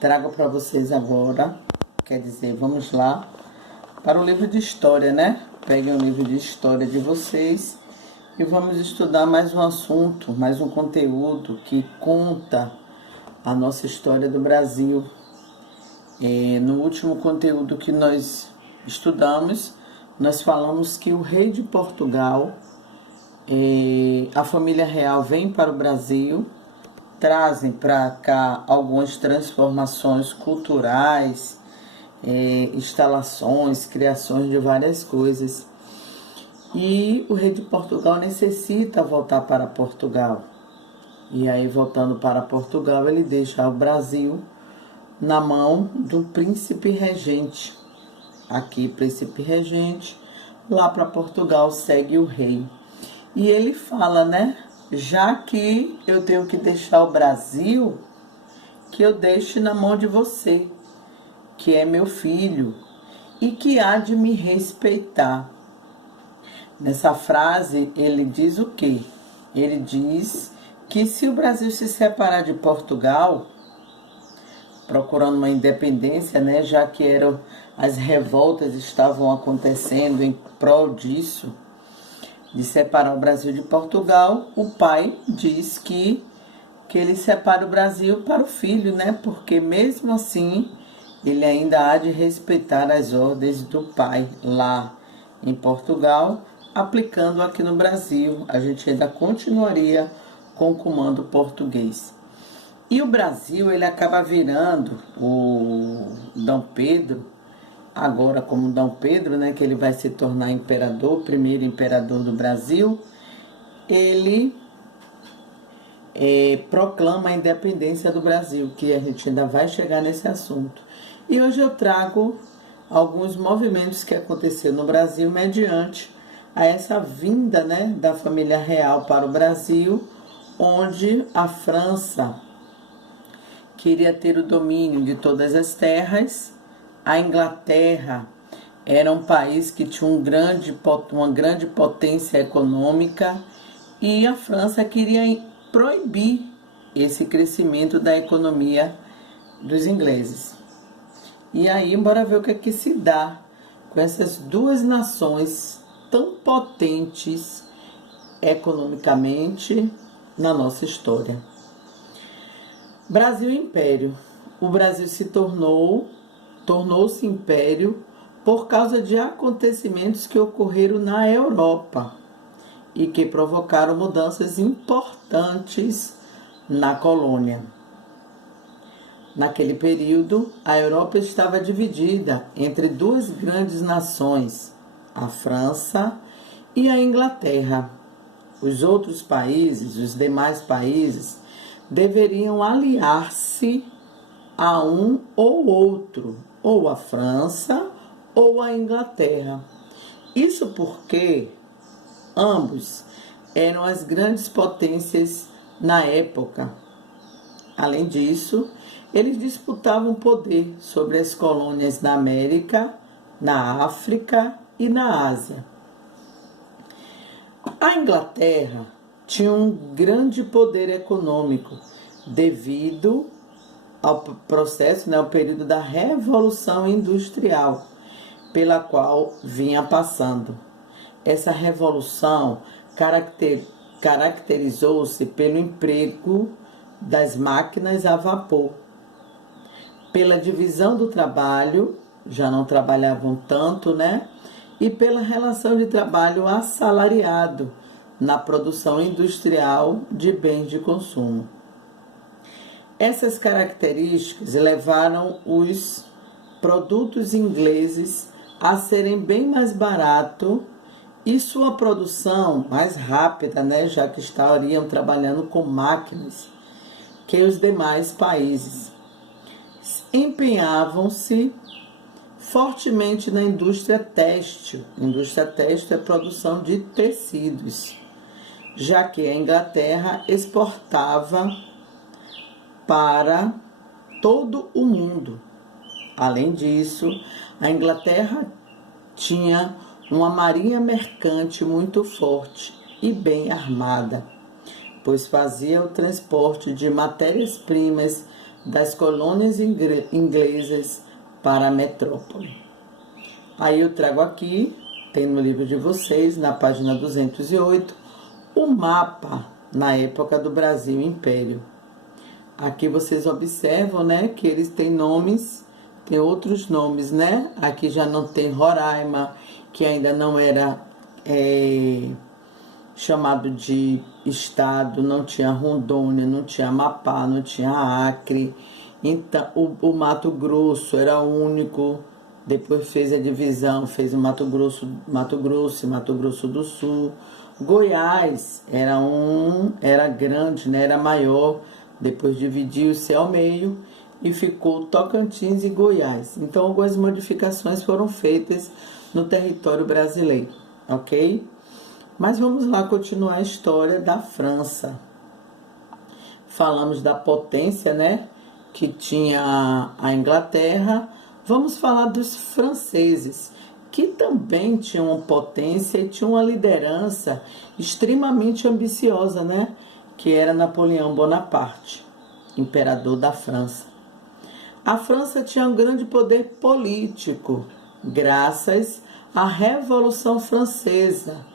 Trago para vocês agora, quer dizer, vamos lá para o livro de história, né? Peguem o livro de história de vocês e vamos estudar mais um assunto, mais um conteúdo que conta a nossa história do Brasil. No último conteúdo que nós estudamos, nós falamos que o rei de Portugal, a família real vem para o Brasil, trazem para cá algumas transformações culturais, instalações, criações de várias coisas. E o rei de Portugal necessita voltar para Portugal. E aí, voltando para Portugal, ele deixa o Brasil na mão do príncipe regente. Aqui, príncipe regente, lá para Portugal segue o rei. E ele fala, né? Já que eu tenho que deixar o Brasil, que eu deixe na mão de você, que é meu filho, e que há de me respeitar. Nessa frase, ele diz o quê? Ele diz que se o Brasil se separar de Portugal, procurando uma independência, né, já que as revoltas estavam acontecendo em prol disso, de separar o Brasil de Portugal, o pai diz que ele separa o Brasil para o filho, né? Porque mesmo assim, ele ainda há de respeitar as ordens do pai lá em Portugal, aplicando aqui no Brasil. A gente ainda continuaria com o comando português. E o Brasil, ele acaba virando o Dom Pedro, agora como Dom Pedro, né, que ele vai se tornar imperador, primeiro imperador do Brasil, ele proclama a independência do Brasil, que a gente ainda vai chegar nesse assunto. E hoje eu trago alguns movimentos que aconteceram no Brasil mediante a essa vinda, né, da família real para o Brasil, onde a França queria ter o domínio de todas as terras. A Inglaterra era um país que tinha uma grande potência econômica e a França queria proibir esse crescimento da economia dos ingleses. E aí, bora ver o que é que se dá com essas duas nações tão potentes economicamente na nossa história. Brasil e Império. O Brasil tornou-se império por causa de acontecimentos que ocorreram na Europa e que provocaram mudanças importantes na colônia. Naquele período, a Europa estava dividida entre duas grandes nações, a França e a Inglaterra. Os outros países, os demais países, deveriam aliar-se a um ou outro, ou a França ou a Inglaterra. Isso porque ambos eram as grandes potências na época. Além disso, eles disputavam poder sobre as colônias na América, na África e na Ásia. A Inglaterra tinha um grande poder econômico devido ao processo, ao período da Revolução Industrial, pela qual vinha passando. Essa revolução caracterizou-se pelo emprego das máquinas a vapor, pela divisão do trabalho, já não trabalhavam tanto, né? E pela relação de trabalho assalariado na produção industrial de bens de consumo. Essas características levaram os produtos ingleses a serem bem mais baratos e sua produção mais rápida, né, já que estariam trabalhando com máquinas, que os demais países. Empenhavam-se fortemente na indústria têxtil. Indústria têxtil é a produção de tecidos, já que a Inglaterra exportava para todo o mundo. Além disso, a Inglaterra tinha uma marinha mercante muito forte e bem armada, pois fazia o transporte de matérias-primas das colônias inglesas para a metrópole. Aí eu trago aqui, tem no livro de vocês, na página 208, o mapa na época do Brasil Império. Aqui vocês observam, né, que eles têm nomes, tem outros nomes, né? Aqui já não tem Roraima, que ainda não era chamado de estado, não tinha Rondônia, não tinha Amapá, não tinha Acre. Então, o Mato Grosso era único, depois fez a divisão, fez o Mato Grosso e Mato Grosso do Sul. Goiás era grande, né? Era maior, depois dividiu-se ao meio e ficou Tocantins e Goiás. Então, algumas modificações foram feitas no território brasileiro, ok? Mas vamos lá continuar a história da França. Falamos da potência, né, que tinha a Inglaterra. Vamos falar dos franceses, que também tinham uma potência e tinham uma liderança extremamente ambiciosa, né, que era Napoleão Bonaparte, imperador da França. A França tinha um grande poder político, graças à Revolução Francesa.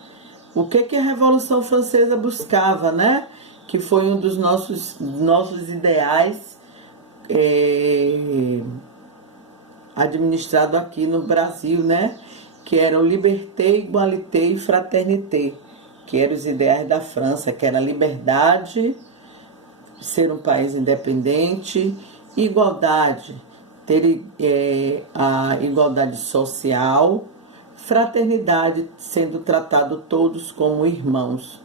O que a Revolução Francesa buscava, né? Que foi um dos nossos ideais administrado aqui no Brasil, né? Que eram liberté, igualité e fraternité, que eram os ideais da França, que era a liberdade, ser um país independente, igualdade, ter a igualdade social, fraternidade, sendo tratado todos como irmãos,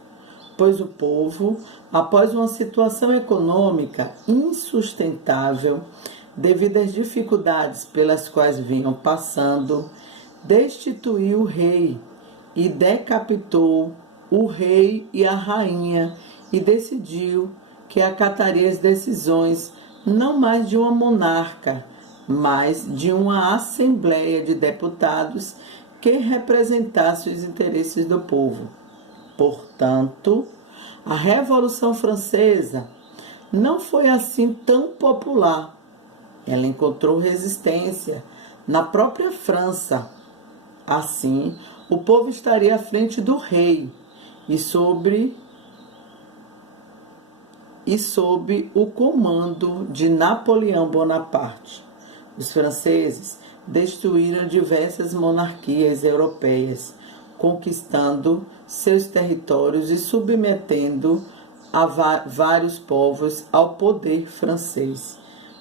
pois o povo, após uma situação econômica insustentável, devido às dificuldades pelas quais vinham passando, destituiu o rei e decapitou o rei e a rainha e decidiu que acataria as decisões não mais de uma monarca, mas de uma assembleia de deputados que representasse os interesses do povo. Portanto, a Revolução Francesa não foi assim tão popular. Ela encontrou resistência na própria França. Assim, o povo estaria à frente do rei e sob o comando de Napoleão Bonaparte. Os franceses destruíram diversas monarquias europeias, conquistando seus territórios e submetendo a vários povos ao poder francês.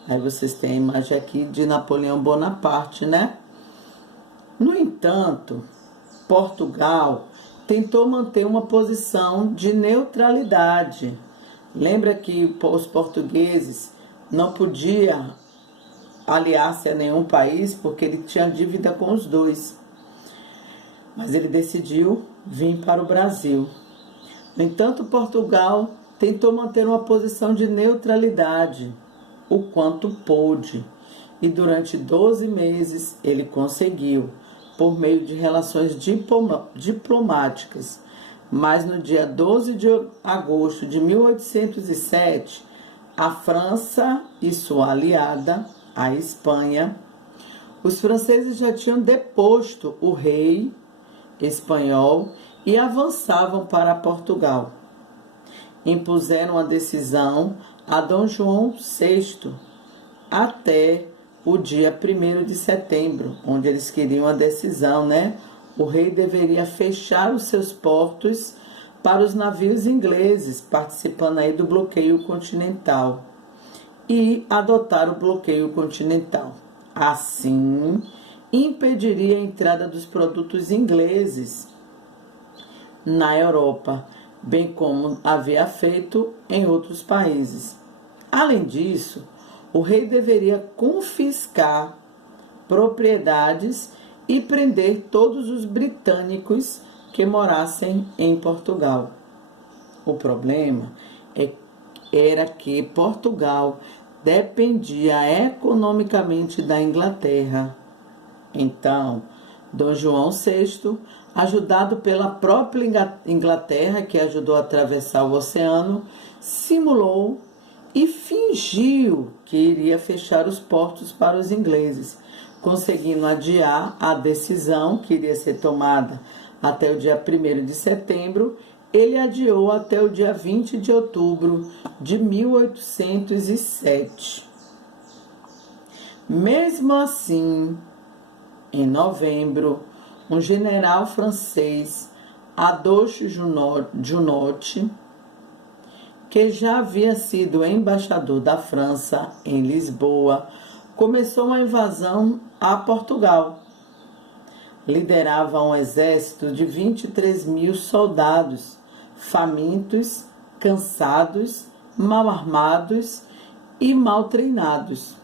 Aí vocês têm a imagem aqui de Napoleão Bonaparte, né? No entanto, Portugal tentou manter uma posição de neutralidade. Lembra que os portugueses não podiam aliar-se a nenhum país porque ele tinha dívida com os dois. Mas ele decidiu vir para o Brasil. No entanto, Portugal tentou manter uma posição de neutralidade, o quanto pôde. E durante 12 meses ele conseguiu, por meio de relações diplomáticas. Mas no dia 12 de agosto de 1807, a França e sua aliada, a Espanha, os franceses já tinham deposto o rei espanhol e avançavam para Portugal. Impuseram a decisão a Dom João VI até o dia 1º de setembro, onde eles queriam a decisão, né? O rei deveria fechar os seus portos para os navios ingleses, participando aí do bloqueio continental, e adotar o bloqueio continental. Assim, impediria a entrada dos produtos ingleses na Europa, bem como havia feito em outros países. Além disso, o rei deveria confiscar propriedades e prender todos os britânicos que morassem em Portugal. O problema era que Portugal dependia economicamente da Inglaterra. Então, Dom João VI, ajudado pela própria Inglaterra, que ajudou a atravessar o oceano, simulou e fingiu que iria fechar os portos para os ingleses, conseguindo adiar a decisão que iria ser tomada até o dia 1º de setembro. Ele adiou até o dia 20 de outubro de 1807. Mesmo assim, em novembro, um general francês, Adolphe Junot, que já havia sido embaixador da França em Lisboa, começou uma invasão a Portugal. Liderava um exército de 23 mil soldados, famintos, cansados, mal armados e mal treinados,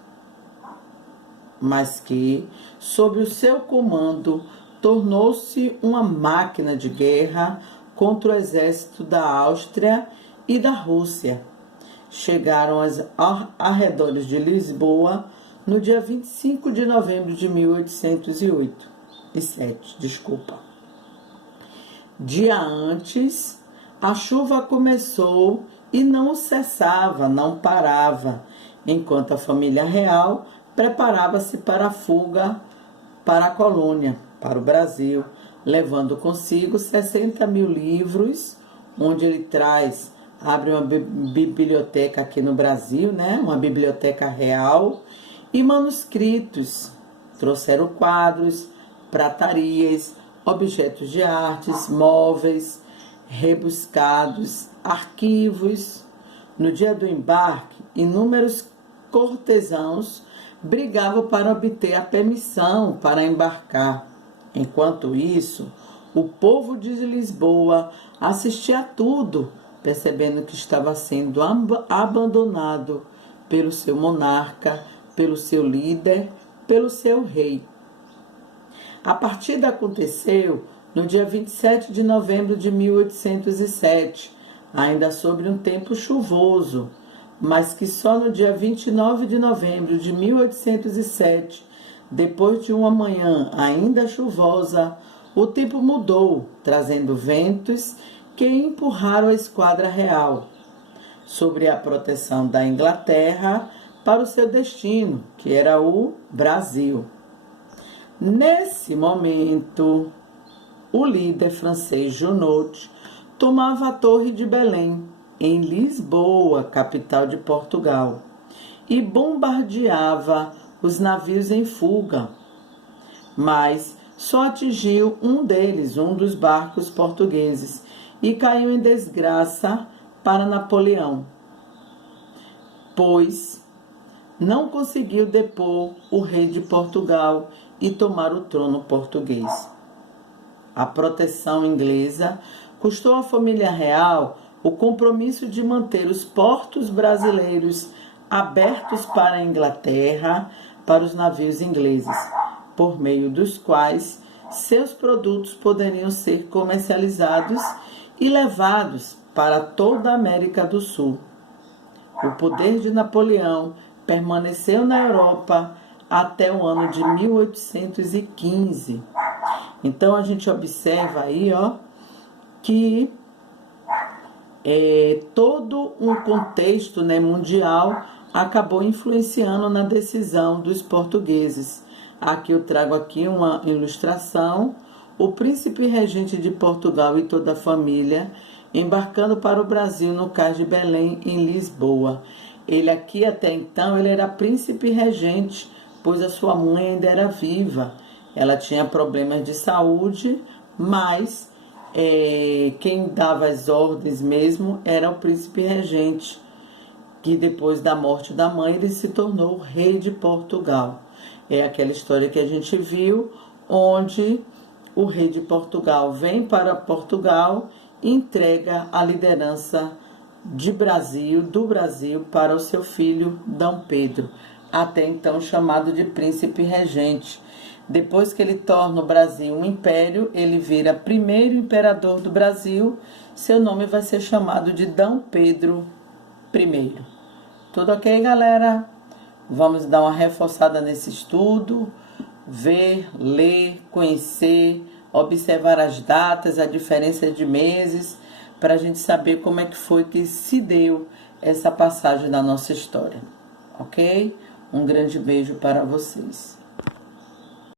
mas que, sob o seu comando, tornou-se uma máquina de guerra contra o exército da Áustria e da Rússia. Chegaram aos arredores de Lisboa no dia 25 de novembro de 1807. Dia antes, a chuva começou e não cessava, não parava, enquanto a família real preparava-se para a fuga para a colônia, para o Brasil, levando consigo 60 mil livros, onde ele abre uma biblioteca aqui no Brasil, né? Uma biblioteca real, e manuscritos. Trouxeram quadros, pratarias, objetos de artes, móveis, rebuscados, arquivos. No dia do embarque, inúmeros cortesãos brigavam para obter a permissão para embarcar. Enquanto isso, o povo de Lisboa assistia a tudo, percebendo que estava sendo abandonado pelo seu monarca, pelo seu líder, pelo seu rei. A partida aconteceu no dia 27 de novembro de 1807, ainda sobre um tempo chuvoso, mas que só no dia 29 de novembro de 1807, depois de uma manhã ainda chuvosa, o tempo mudou, trazendo ventos que empurraram a esquadra real, sobre a proteção da Inglaterra, para o seu destino, que era o Brasil. Nesse momento, o líder francês Junot tomava a Torre de Belém, em Lisboa, capital de Portugal, e bombardeava os navios em fuga, mas só atingiu um deles, um dos barcos portugueses, e caiu em desgraça para Napoleão, pois não conseguiu depor o rei de Portugal e tomar o trono português. A proteção inglesa custou à família real o compromisso de manter os portos brasileiros abertos para a Inglaterra, para os navios ingleses, por meio dos quais seus produtos poderiam ser comercializados e levados para toda a América do Sul. O poder de Napoleão permaneceu na Europa até o ano de 1815. Então a gente observa aí, que todo um contexto, né, mundial acabou influenciando na decisão dos portugueses. Aqui eu trago aqui uma ilustração: o príncipe regente de Portugal e toda a família embarcando para o Brasil no cais de Belém, em Lisboa. Ele aqui até então ele era príncipe regente, pois a sua mãe ainda era viva. Ela tinha problemas de saúde, mas quem dava as ordens mesmo era o príncipe regente, que depois da morte da mãe ele se tornou rei de Portugal. É aquela história que a gente viu, onde o rei de Portugal vem para Portugal e entrega a liderança do Brasil para o seu filho D. Pedro, até então chamado de príncipe regente. Depois que ele torna o Brasil um império, ele vira primeiro imperador do Brasil. Seu nome vai ser chamado de D. Pedro I. Tudo ok, galera? Vamos dar uma reforçada nesse estudo, ver, ler, conhecer, observar as datas, a diferença de meses, para a gente saber como é que foi que se deu essa passagem da nossa história, ok? Um grande beijo para vocês.